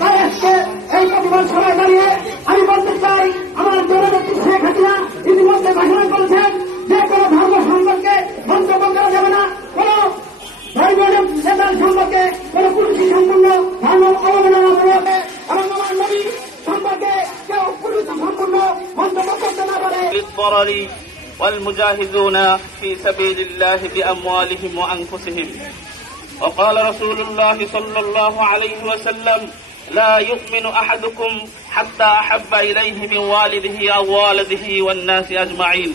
তাই আজকে এই প্রতিবাদ সভায় দাঁড়িয়ে আমি বলতে চাই, আমার জননেত্রী শেখ হাসিনা ইতিমধ্যে ঘোষণা করেছেন যে কোন ধর্ম সম্পর্কে মন্তব্য করা যাবে না, কোন ধর্মীয় নেতার সম্পর্কে কোন পুলিশি সম্পূর্ণ ধর্ম অবমাননা করবে এবং আমার নবী সম্পর্কে কেউ পুলিশি সম্পূর্ণ মন্তব্য করতে না পারে। والمجاهدون في سبيل الله بأموالهم وأنفسهم. وقال رسول الله صلى الله عليه وسلم: لا يؤمن أحدكم حتى أحب إليه من والده أو والده والناس أجمعين.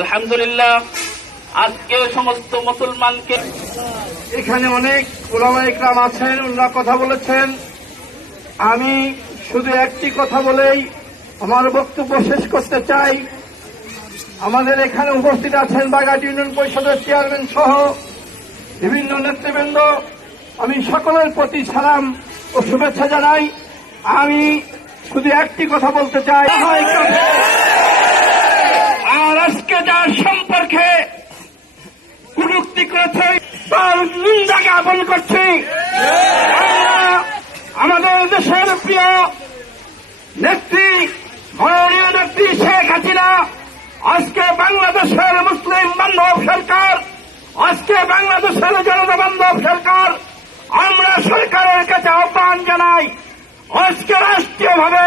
الحمد لله. আজকে সমস্ত মুসলমানকে, এখানে অনেক উলামা ইকরাম আছেন, ওনারা কথা বলেছেন। আমি শুধু একটি কথা বলেই আমার বক্তব্য শেষ করতে চাই। আমাদের এখানে উপস্থিত আছেন বাগেরহাট ইউনিয়ন পরিষদের চেয়ারম্যান সহ বিভিন্ন নেতৃবৃন্দ, আমি সকলের প্রতি সালাম ও শুভেচ্ছা জানাই। আমি শুধু একটি কথা বলতে চাই, আর আজকে যার সম্পর্কে কুযুক্তি করেছে তার নিন্দা জ্ঞাপন করছি। আমাদের দেশের প্রিয় নেত্রী, মাননীয় নেত্রী শেখ হাসিনা আজকে বাংলাদেশের মুসলিম বান্ধব সরকার, আজকে বাংলাদেশের জনতা বান্ধব সরকার। আমরা সরকারের কাছে আহ্বান জানাই, আজকে রাষ্ট্রীয়ভাবে